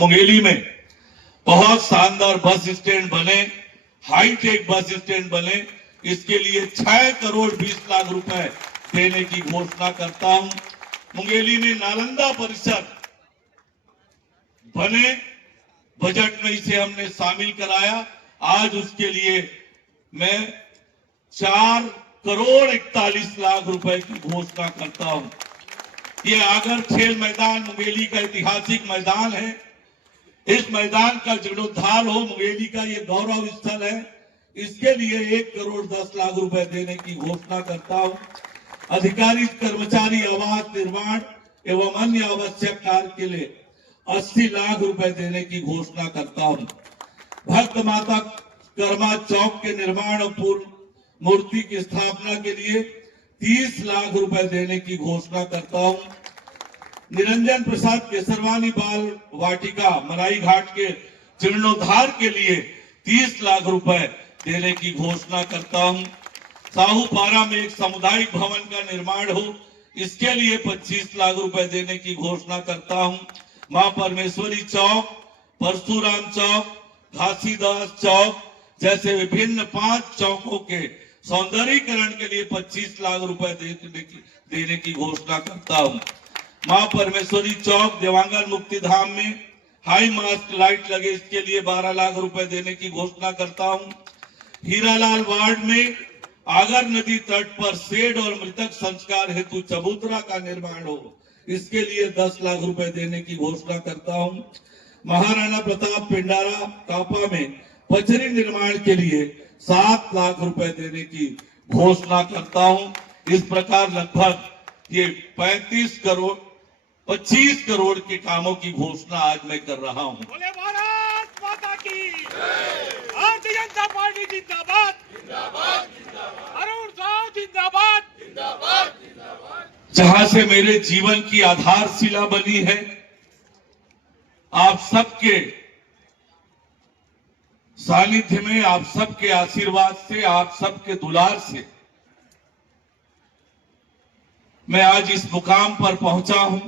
मुंगेली में बहुत शानदार बस स्टैंड बने, हाईटेक बस स्टैंड बने, इसके लिए 6 करोड़ 20 लाख रुपए देने की घोषणा करता हूं। मुंगेली में नालंदा परिसर बने, बजट में इसे हमने शामिल कराया। आज उसके लिए मैं 4 करोड़ 41 लाख रुपए की घोषणा करता हूं। ये आगर खेल मैदान मुंगेली का ऐतिहासिक मैदान है। इस मैदान का जीर्णोद्धार हो, मुंगेली का ये गौरव स्थल है, इसके लिए 1 करोड़ 10 लाख रुपए देने की घोषणा करता हूं। अधिकारी कर्मचारी आवास निर्माण एवं अन्य आवश्यक कार्य के लिए 80 लाख रुपए देने की घोषणा करता हूं। भक्त माता कर्मा चौक के निर्माण और पूर्ण मूर्ति की स्थापना के लिए 30 लाख रुपए देने की घोषणा करता हूं। निरंजन प्रसाद केसरवानी बाल वाटिका मराई घाट के जीर्णोद्धार के लिए 30 लाख रुपए देने की घोषणा करता हूं। साहूपारा में एक सामुदायिक भवन का निर्माण हो, इसके लिए 25 लाख रुपए देने की घोषणा करता हूं। मां परमेश्वरी चौक, परशुराम चौक, घासीदास चौक जैसे विभिन्न 5 चौकों के सौंदर्यीकरण के लिए 25 लाख रुपए देने की घोषणा करता हूं। मां परमेश्वरी चौक देवांगन मुक्तिधाम में हाई मास्ट लाइट लगे, इसके लिए 12 लाख रुपए देने की घोषणा करता हूं। हीरालाल वार्ड में आगर नदी तट पर शेड और मृतक संस्कार हेतु चबूतरा का निर्माण हो, इसके लिए 10 लाख रुपए देने की घोषणा करता हूं। महाराणा प्रताप पिंडारा कापा में पचरी निर्माण के लिए 7 लाख रुपए देने की घोषणा करता हूं। इस प्रकार लगभग ये 25 करोड़ के कामों की घोषणा आज मैं कर रहा हूं। बोले भारत माता की भारतीय जनता पार्टी जिंदाबाद, जिंदाबाद, जिंदाबाद, अरुण साहु जिंदाबाद, जिंदाबाद, जिंदाबाद। जहां से मेरे जीवन की आधारशिला बनी है, आप सबके सानिध्य में, आप सबके आशीर्वाद से, आप सबके दुलार से मैं आज इस मुकाम पर पहुंचा हूं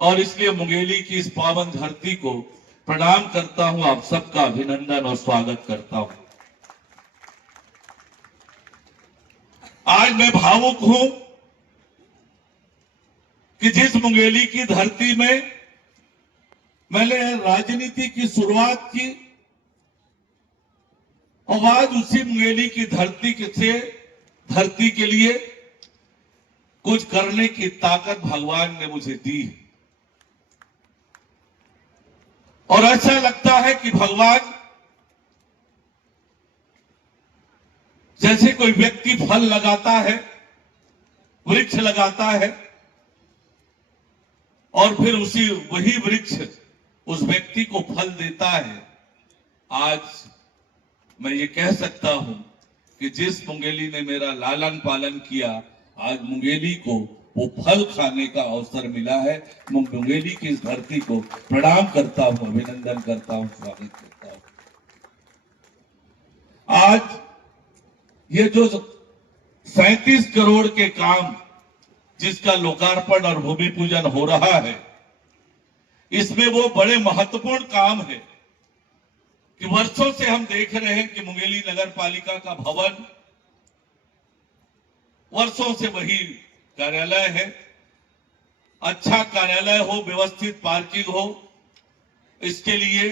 और इसलिए मुंगेली की इस पावन धरती को प्रणाम करता हूं, आप सबका अभिनंदन और स्वागत करता हूं। आज मैं भावुक हूं कि जिस मुंगेली की धरती में मैंने राजनीति की शुरुआत की और आज उसी मुंगेली की धरती के लिए कुछ करने की ताकत भगवान ने मुझे दी है। और ऐसा लगता है कि भगवान जैसे कोई व्यक्ति फल लगाता है, वृक्ष लगाता है और फिर वही वृक्ष उस व्यक्ति को फल देता है। आज मैं ये कह सकता हूं कि जिस मुंगेली ने मेरा लालन पालन किया, आज मुंगेली को वो फल खाने का अवसर मिला है। मुंगेली की इस धरती को प्रणाम करता हूं, अभिनंदन करता हूं, स्वागत करता हूं। आज ये जो 37 करोड़ के काम जिसका लोकार्पण और भूमि पूजन हो रहा है, इसमें वो बड़े महत्वपूर्ण काम है कि वर्षों से हम देख रहे हैं कि मुंगेली नगर पालिका का भवन वर्षों से वही कार्यालय है। अच्छा कार्यालय हो, व्यवस्थित पार्किंग हो, इसके लिए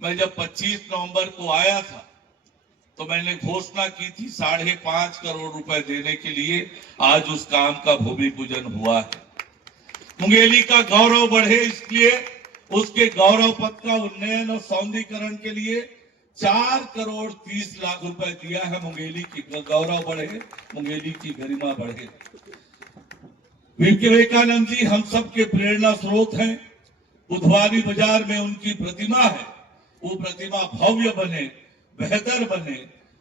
मैं जब 25 नवंबर को आया था तो मैंने घोषणा की थी 5.5 करोड़ रुपए देने के लिए। आज उस काम का भूमि पूजन हुआ है। मुंगेली का गौरव बढ़े, इसलिए उसके गौरव पथ का उन्नयन और सौंदर्यीकरण के लिए 4 करोड़ 30 लाख रुपए दिया है। मुंगेली की गौरव बढ़े, मुंगेली की गरिमा बढ़े। विवेकानंद जी हम सबके प्रेरणा स्रोत हैं। बुधवारी बाजार में उनकी प्रतिमा है, वो प्रतिमा भव्य बने, बेहतर बने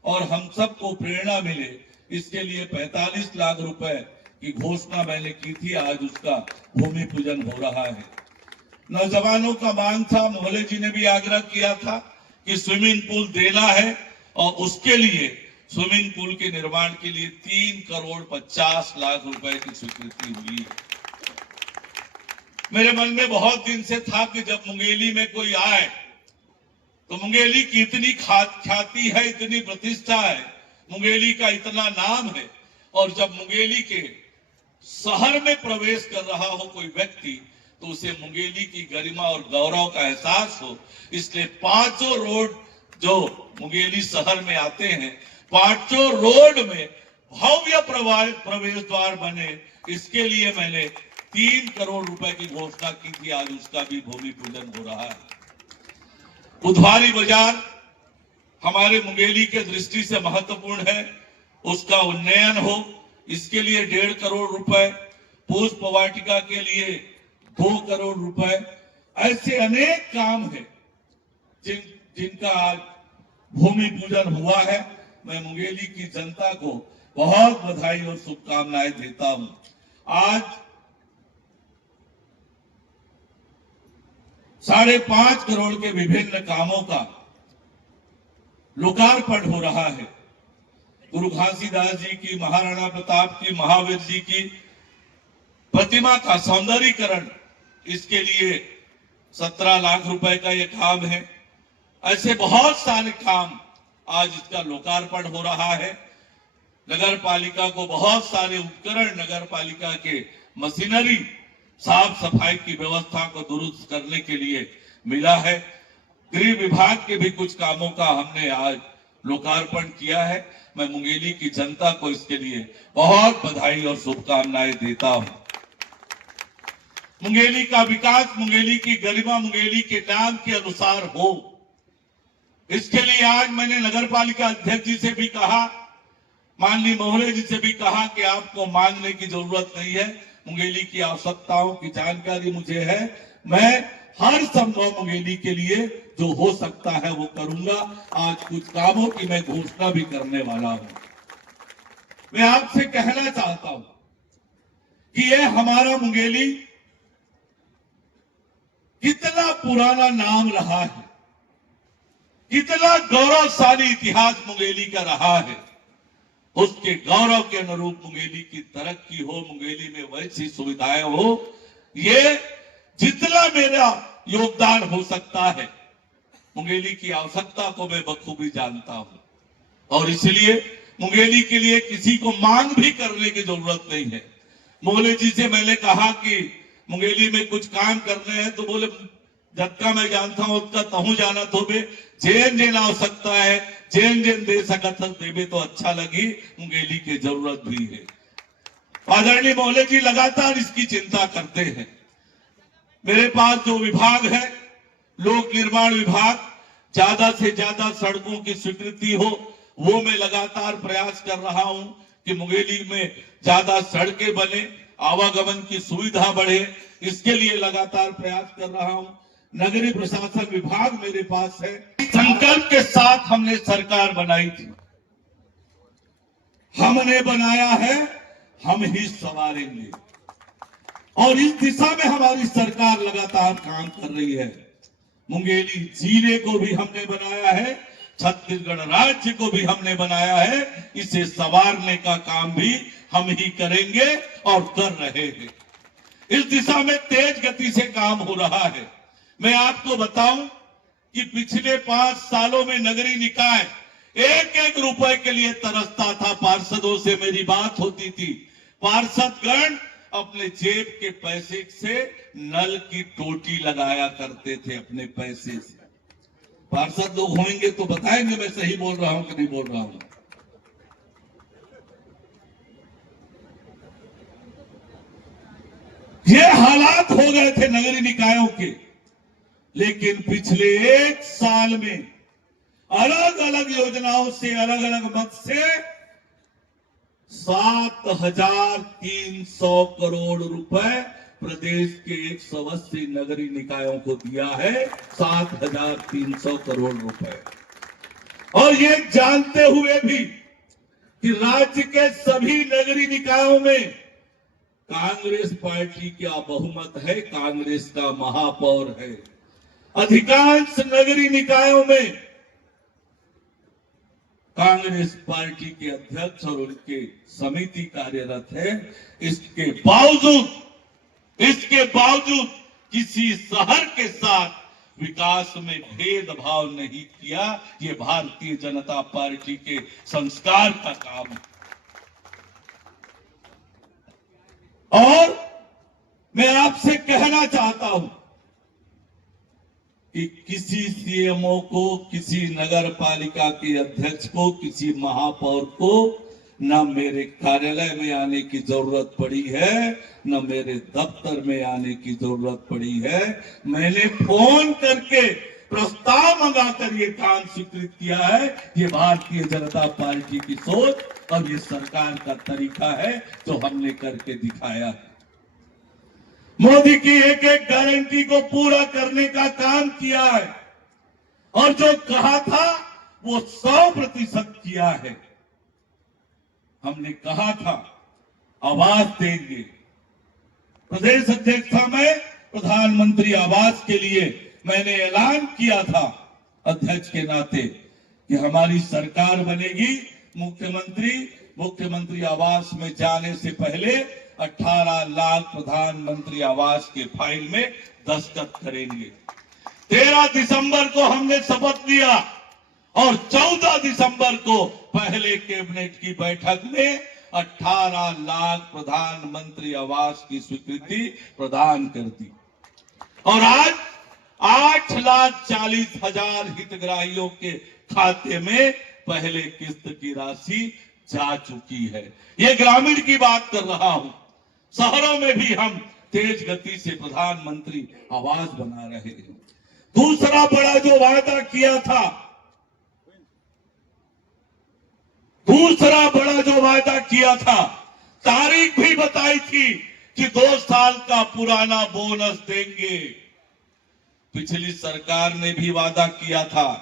और हम सबको प्रेरणा मिले, इसके लिए 45 लाख रुपए की घोषणा मैंने की थी। आज उसका भूमि पूजन हो रहा है। नौजवानों का मांग था, मोहल्ले जी ने भी आग्रह किया था कि स्विमिंग पूल देना है और उसके लिए स्विमिंग पूल के निर्माण के लिए 3 करोड़ 50 लाख रुपए की स्वीकृति हुई है। मेरे मन में बहुत दिन से था कि जब मुंगेली में कोई आए तो मुंगेली की इतनी ख्याति है, इतनी प्रतिष्ठा है, मुंगेली का इतना नाम है, और जब मुंगेली के शहर में प्रवेश कर रहा हो कोई व्यक्ति तो उसे मुंगेली की गरिमा और गौरव का एहसास हो। इसलिए पांचों रोड जो मुंगेली शहर में आते हैं, पांचों रोड में भव्य प्रवेश द्वार बने, इसके लिए मैंने 3 करोड़ रुपए की घोषणा की थी। आज उसका भी भूमि पूजन हो रहा है। बुधवारी बाजार हमारे मुंगेली के दृष्टि से महत्वपूर्ण है, उसका उन्नयन हो, इसके लिए 1.5 करोड़ रुपए, पुष्प वाटिका के लिए 2 करोड़ रुपए, ऐसे अनेक काम है जिनका आज भूमि पूजन हुआ है। मैं मुंगेली की जनता को बहुत बधाई और शुभकामनाएं देता हूं। आज 5.5 करोड़ के विभिन्न कामों का लोकार्पण हो रहा है। गुरु घासीदास जी की, महाराणा प्रताप की, महावीर जी की प्रतिमा का सौंदर्यीकरण, इसके लिए 17 लाख रुपए का ये काम है। ऐसे बहुत सारे काम आज इसका लोकार्पण हो रहा है। नगर पालिका को बहुत सारे उपकरण, नगर पालिका के मशीनरी, साफ सफाई की व्यवस्था को दुरुस्त करने के लिए मिला है। गृह विभाग के भी कुछ कामों का हमने आज लोकार्पण किया है। मैं मुंगेली की जनता को इसके लिए बहुत बधाई और शुभकामनाएं देता हूं। मुंगेली का विकास, मुंगेली की गरिमा, मुंगेली के नाम के अनुसार हो, इसके लिए आज मैंने नगर पालिका अध्यक्ष जी से भी कहा, माननीय महोदय जी से भी कहा कि आपको मांगने की जरूरत नहीं है, मुंगेली की आवश्यकताओं की जानकारी मुझे है, मैं हर संभव मुंगेली के लिए जो हो सकता है वो करूंगा। आज कुछ कामों की मैं घोषणा भी करने वाला हूं। मैं आपसे कहना चाहता हूं कि ये हमारा मुंगेली कितना पुराना नाम रहा है, कितना गौरवशाली इतिहास मुंगेली का रहा है, उसके गौरव के अनुरूप मुंगेली की तरक्की हो, मुंगेली में वैसी सुविधाएं हो, ये जितना मेरा योगदान हो सकता है, मुंगेली की आवश्यकता को मैं बखूबी जानता हूं। और इसलिए मुंगेली के लिए किसी को मांग भी करने की जरूरत नहीं है। मोहल्ले जी से मैंने कहा कि मुंगेली में कुछ काम करने हैं, तो बोले जत्का मैं जानता हूं उसका तहु जाना तो बे जेन आवश्यकता है, जेन दे सकत देवे तो अच्छा लगी, मुंगेली की जरूरत भी है। आदरणीय मोहल्ले जी लगातार इसकी चिंता करते हैं। मेरे पास जो विभाग है, लोक निर्माण विभाग, ज्यादा से ज्यादा सड़कों की स्वीकृति हो, वो मैं लगातार प्रयास कर रहा हूं कि मुंगेली में ज्यादा सड़कें बने, आवागमन की सुविधा बढ़े, इसके लिए लगातार प्रयास कर रहा हूं। नगरीय प्रशासन विभाग मेरे पास है। संकल्प के साथ हमने सरकार बनाई थी, हमने बनाया है, हम ही संवारेंगे, और इस दिशा में हमारी सरकार लगातार काम कर रही है। मुंगेली जिले को भी हमने बनाया है, छत्तीसगढ़ राज्य को भी हमने बनाया है, इसे संवारने का काम भी हम ही करेंगे और कर रहे हैं। इस दिशा में तेज गति से काम हो रहा है। मैं आपको बताऊं कि पिछले 5 सालों में नगरीय निकाय 1-1 रुपए के लिए तरसता था। पार्षदों से मेरी बात होती थी, पार्षदगण अपने जेब के पैसे से नल की टोटी लगाया करते थे, अपने पैसे से। पार्षद लोग होंगे तो बताएंगे मैं सही बोल रहा हूं कि नहीं बोल रहा हूं। ये हालात हो गए थे नगरीय निकायों के, लेकिन पिछले 1 साल में अलग अलग योजनाओं से, अलग अलग मद से 7,300 करोड़ रुपए प्रदेश के 180 नगरीय निकायों को दिया है। 7,300 करोड़ रुपए। और ये जानते हुए भी कि राज्य के सभी नगरीय निकायों में कांग्रेस पार्टी का बहुमत है, कांग्रेस का महापौर है। अधिकांश नगरीय निकायों में कांग्रेस पार्टी के अध्यक्ष और उनके समिति कार्यरत है। इसके बावजूद किसी शहर के साथ विकास में भेदभाव नहीं किया। ये भारतीय जनता पार्टी के संस्कार का काम है। और मैं आपसे कहना चाहता हूं कि किसी सीएमओ को, किसी नगर पालिका के अध्यक्ष को, किसी महापौर को न मेरे कार्यालय में आने की जरूरत पड़ी है, न मेरे दफ्तर में आने की जरूरत पड़ी है। मैंने फोन करके प्रस्ताव मंगाकर ये काम स्वीकृत किया है। ये भारतीय जनता पार्टी की सोच और ये सरकार का तरीका है जो हमने करके दिखाया है। मोदी की एक एक गारंटी को पूरा करने का काम किया है और जो कहा था वो 100% किया है। हमने कहा था आवास देंगे। प्रदेश अध्यक्षता में प्रधानमंत्री आवास के लिए मैंने ऐलान किया था अध्यक्ष के नाते कि हमारी सरकार बनेगी। मुख्यमंत्री आवास में जाने से पहले 18 लाख प्रधानमंत्री आवास के फाइल में दस्तखत करेंगे। 13 दिसंबर को हमने शपथ लिया और 14 दिसंबर को पहले कैबिनेट की बैठक में 18 लाख प्रधानमंत्री आवास की स्वीकृति प्रदान कर दी और आज 8,40,000 हितग्राहियों के खाते में पहले किस्त की राशि जा चुकी है। ये ग्रामीण की बात कर रहा हूं। शहरों में भी हम तेज गति से प्रधानमंत्री आवास बना रहे हैं। दूसरा बड़ा जो वादा किया था, तारीख भी बताई थी कि 2 साल का पुराना बोनस देंगे। पिछली सरकार ने भी वादा किया था।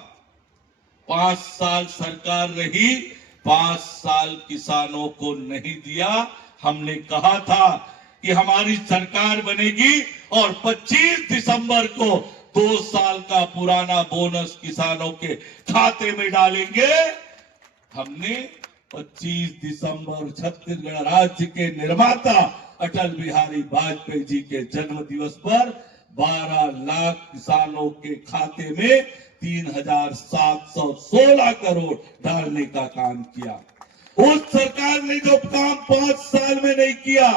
5 साल सरकार रही, 5 साल किसानों को नहीं दिया। हमने कहा था कि हमारी सरकार बनेगी और 25 दिसंबर को 2 साल का पुराना बोनस किसानों के खाते में डालेंगे। हमने 25 दिसंबर छत्तीसगढ़ राज्य के निर्माता अटल बिहारी वाजपेयी जी के जन्म दिवस पर 12 लाख किसानों के खाते में 3,716 करोड़ डालने का काम किया। उस सरकार ने जो काम 5 साल में नहीं किया,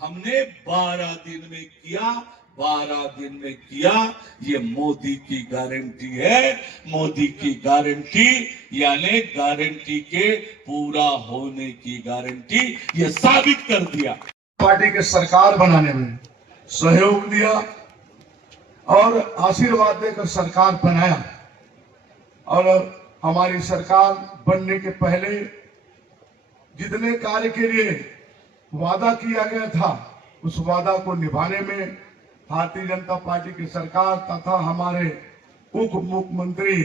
हमने 12 दिन में किया। 12 दिन में किया। ये मोदी की गारंटी है। मोदी की गारंटी यानी गारंटी के पूरा होने की गारंटी, ये साबित कर दिया। पार्टी के सरकार बनाने में सहयोग दिया और आशीर्वाद देकर सरकार बनाया और हमारी सरकार बनने के पहले जितने कार्य के लिए वादा किया गया था, उस वादा को निभाने में भारतीय जनता पार्टी की सरकार तथा हमारे उप मुख्यमंत्री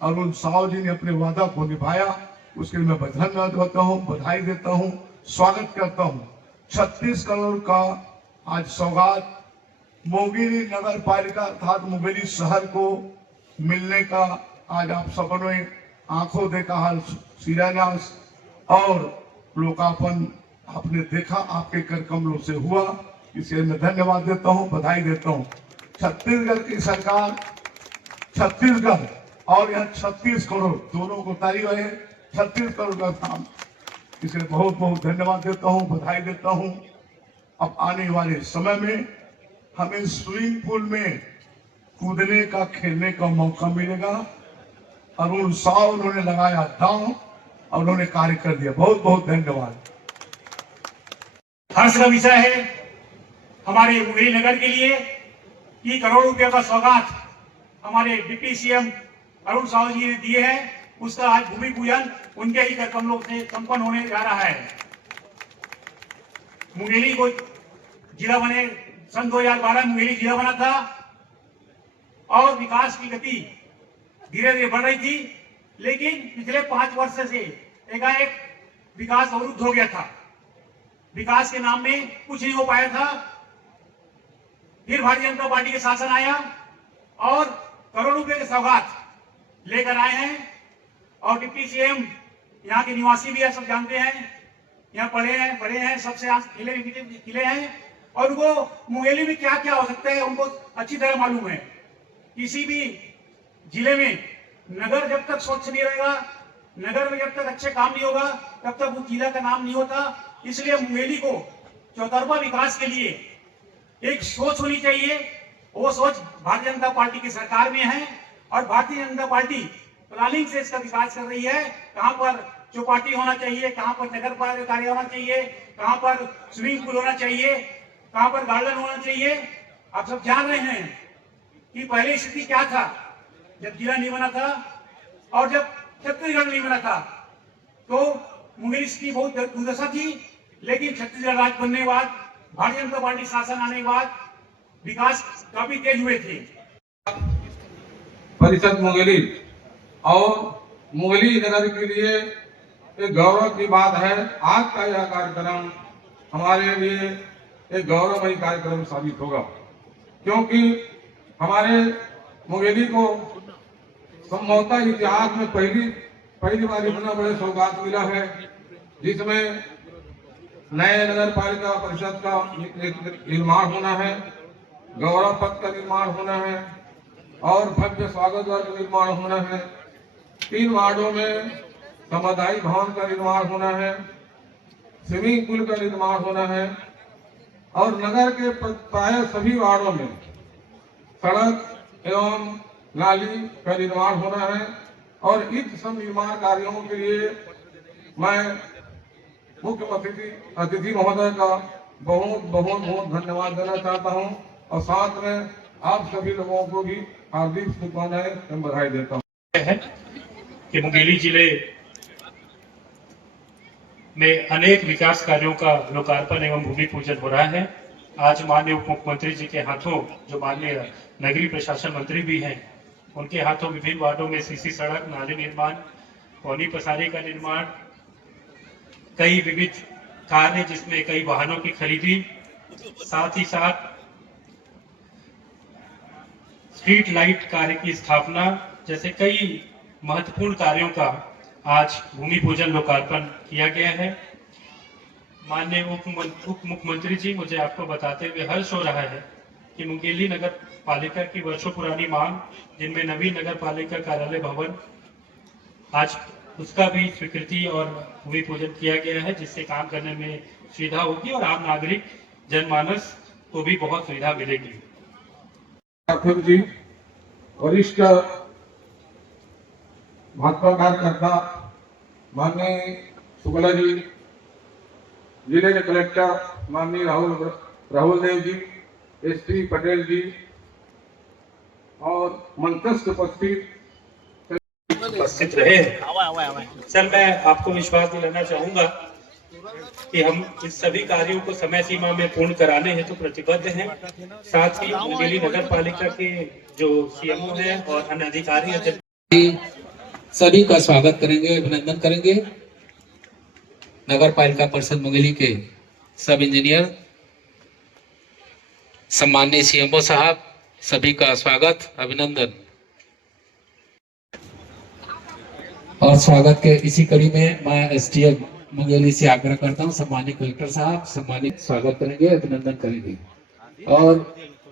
अरुण साव जी ने अपने वादा को निभाया। उसके लिए मैं धन्यवाद देता हूँ, बधाई देता हूँ, स्वागत करता हूँ। 36 करोड़ का आज सौगात मुंगेली नगर पालिका अर्थात मुंगेली शहर को मिलने का आज आप सबों ने आंखों देखा हाल शिलान्यास और लोकार्पण आपने देखा, आपके कर कमलों से हुआ। इसलिए मैं धन्यवाद देता हूं, बधाई देता हूं। छत्तीसगढ़ की सरकार, छत्तीसगढ़ और यहाँ 36 करोड़ दोनों को तारीफ है। 36 करोड़ का काम, इसलिए बहुत बहुत धन्यवाद देता हूं, बधाई देता हूं। अब आने वाले समय में हमें स्विमिंग पूल में कूदने का, खेलने का मौका मिलेगा। अरुण साव उन्होंने लगाया दांव और उन्होंने कार्य कर दिया। बहुत बहुत धन्यवाद। हर्ष का विषय है हमारे मुंगेली नगर के लिए कि करोड़ रुपए का सौगात हमारे डिप्टी सीएम अरुण साव जी ने दिए हैं। उसका आज भूमि पूजन उनके ही कर कमलों से संपन्न होने जा रहा है। मुंगेली को जिला बने, सन 2012 मुंगेली जिला बना था और विकास की गति धीरे धीरे बढ़ रही थी, लेकिन पिछले 5 वर्ष से एकाएक विकास अवरुद्ध हो गया था। विकास के नाम में कुछ नहीं हो पाया था। फिर भारतीय जनता पार्टी के शासन आया और करोड़ों रुपए के सौगात लेकर आए हैं और डिप्टी सीएम यहाँ के निवासी भी है, सब जानते हैं, यहाँ पढ़े हैं, सबसे आज खिले हैं और उनको मुंगेली में क्या क्या हो सकता है उनको अच्छी तरह मालूम है। किसी भी जिले में नगर जब तक स्वच्छ नहीं रहेगा, नगर में जब तक अच्छे काम नहीं होगा, तब तक उस जिला का नाम नहीं होता। इसलिए मुंगेली को चौतरफा विकास के लिए एक सोच होनी चाहिए। वो सोच भारतीय जनता पार्टी की सरकार में है और भारतीय जनता पार्टी प्लानिंग से इसका विकास कर रही है। कहां पर चौपाटी होना चाहिए, कहां पर नगर पालिका कार्य होना चाहिए, कहां पर स्विमिंग पूल होना चाहिए, कहां पर गार्डन होना चाहिए। आप सब जान रहे हैं कि पहले स्थिति क्या था जब जिला नहीं बना था और जब छत्तीसगढ़ नहीं बना था, तो मुंगेली स्थिति बहुत दुर्दशा थी। लेकिन छत्तीसगढ़ राज्य बनने के बाद, भारतीय जनता पार्टी शासन आने के बाद विकास काफी तेज हुए थे। परिषद मुंगेली और मुंगेली नगर के लिए एक गौरव की बात है। आज का यह कार्यक्रम हमारे लिए एक गौरवमयी कार्यक्रम साबित होगा, क्योंकि हमारे मुंगेली को संभवतः इतिहास में पहली बार इतना बड़े सौगात मिला है, जिसमें नए नगर पालिका परिषद का निर्माण होना है, गौरव पथ का निर्माण होना है और भव्य स्वागत द्वार का निर्माण होना है। 3 वार्डों में सामुदायिक भवन का निर्माण होना है, स्विमिंग पूल का निर्माण होना है और नगर के प्राय सभी वार्डों में सड़क एवं नाली का निर्माण होना है। और इन सब निर्माण कार्यों के लिए मैं मुख्य अतिथि महोदय का बहुत बहुत बहुत धन्यवाद देना चाहता हूं और साथ में आप सभी लोगों को भी हार्दिक शुभकामनाएं एवं बधाई देता हूं। कि मुंगेली जिले में अनेक विकास कार्यों का लोकार्पण एवं भूमि पूजन हो रहा है। आज माननीय उप मुख्यमंत्री जी के हाथों, जो माननीय नगरीय प्रशासन मंत्री भी हैं, उनके हाथों विभिन्न वार्डों में सीसी सड़क, नाली निर्माण, पौनी पसारी का निर्माण, कई विविध कार्य जिसमें कई वाहनों की खरीदी, साथ ही साथ स्ट्रीट लाइट कार्य की स्थापना जैसे कई महत्वपूर्ण कार्यों का आज भूमि पूजन लोकार्पण किया गया है। माननीय उप मुख्यमंत्री जी, मुझे आपको बताते हुए हर्ष हो रहा है कि मुंगेली नगर पालिका की वर्षों पुरानी मांग, जिनमें नवीन नगर पालिका कार्यालय भवन, आज उसका भी स्वीकृति और भूमि पूजन किया गया है, जिससे काम करने में सुविधा होगी और आम नागरिक जनमानस को भी बहुत सुविधा मिलेगी। जी, वरिष्ठ भाजपा कार्यकर्ता माननीय शुक्ला जी, जिले के कलेक्टर माननीय राहुल देव जी, एसपी पटेल जी और मंचस्थ उपस्थित रहे। सर, मैं आपको विश्वास दिलाना चाहूंगा कि हम इस सभी कार्यों को समय सीमा में पूर्ण कराने हेतु प्रतिबद्ध हैं। साथ ही मुंगेली नगर पालिका के जो सीएमओ हैं और अन्य अधिकारी सभी का स्वागत करेंगे, अभिनंदन करेंगे। नगर पालिका परिषद मुंगेली के सब इंजीनियर, सम्माननीय सीएमओ साहब, सभी का स्वागत, अभिनंदन। और स्वागत के इसी कड़ी में मैं एसडीएम मुंगेली से आग्रह करता हूं, सम्मानित कलेक्टर साहब सम्मानित स्वागत करेंगे, अभिनंदन करेंगे। और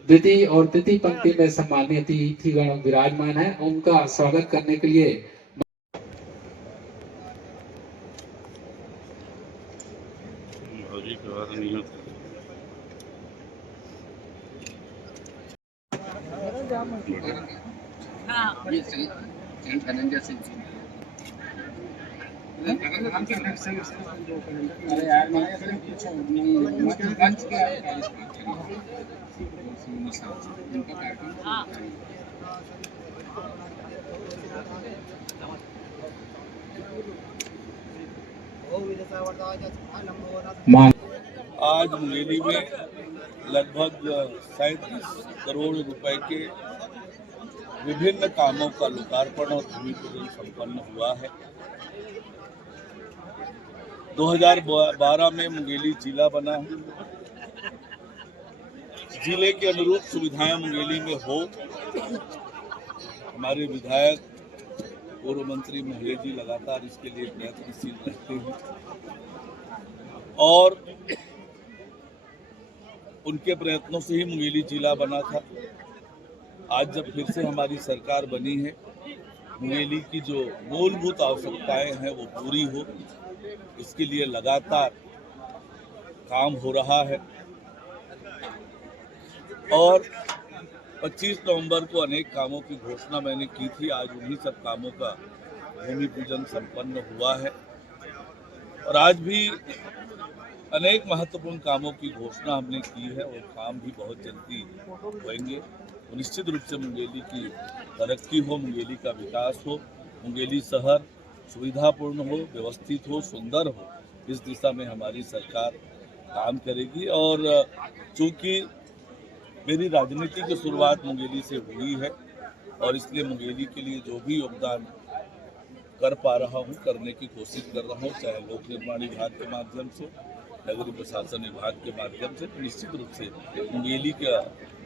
द्वितीय और तृतीय पंक्ति में सम्मानित अतिथिगण विराजमान है, उनका स्वागत करने के लिए आज मुंगेली में लगभग 37 करोड़ रुपए के विभिन्न कामों का लोकार्पण और भूमि पूजन संपन्न हुआ है। 2012 में मुंगेली जिला बना है। जिले के अनुरूप सुविधाएं मुंगेली में हो, हमारे विधायक पूर्व मंत्री महले जी लगातार इसके लिए प्रयत्नशील रहते हैं और उनके प्रयत्नों से ही मुंगेली जिला बना था। आज जब फिर से हमारी सरकार बनी है, मुंगेली की जो मूलभूत आवश्यकताएं हैं वो पूरी हो, इसके लिए लगातार काम हो रहा है। और 25 नवंबर को अनेक कामों की घोषणा मैंने की थी। आज उन्हीं सब कामों का भूमि पूजन संपन्न हुआ है और आज भी अनेक महत्वपूर्ण कामों की घोषणा हमने की है और काम भी बहुत जल्दी होंगे। तो निश्चित रूप से मुंगेली की तरक्की हो, मुंगेली का विकास हो, मुंगेली शहर सुविधापूर्ण हो, व्यवस्थित हो, सुंदर हो, इस दिशा में हमारी सरकार काम करेगी। और चूंकि मेरी राजनीति की शुरुआत मुंगेली से हुई है और इसलिए मुंगेली के लिए जो भी योगदान कर पा रहा हूँ, करने की कोशिश कर रहा हूँ, चाहे लोक निर्माण विभाग के माध्यम से, नगरीय प्रशासन विभाग के माध्यम से, तो निश्चित रूप से मुंगेली का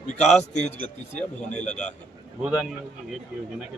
विकास तेज गति से अब होने लगा है। गोदान योजना के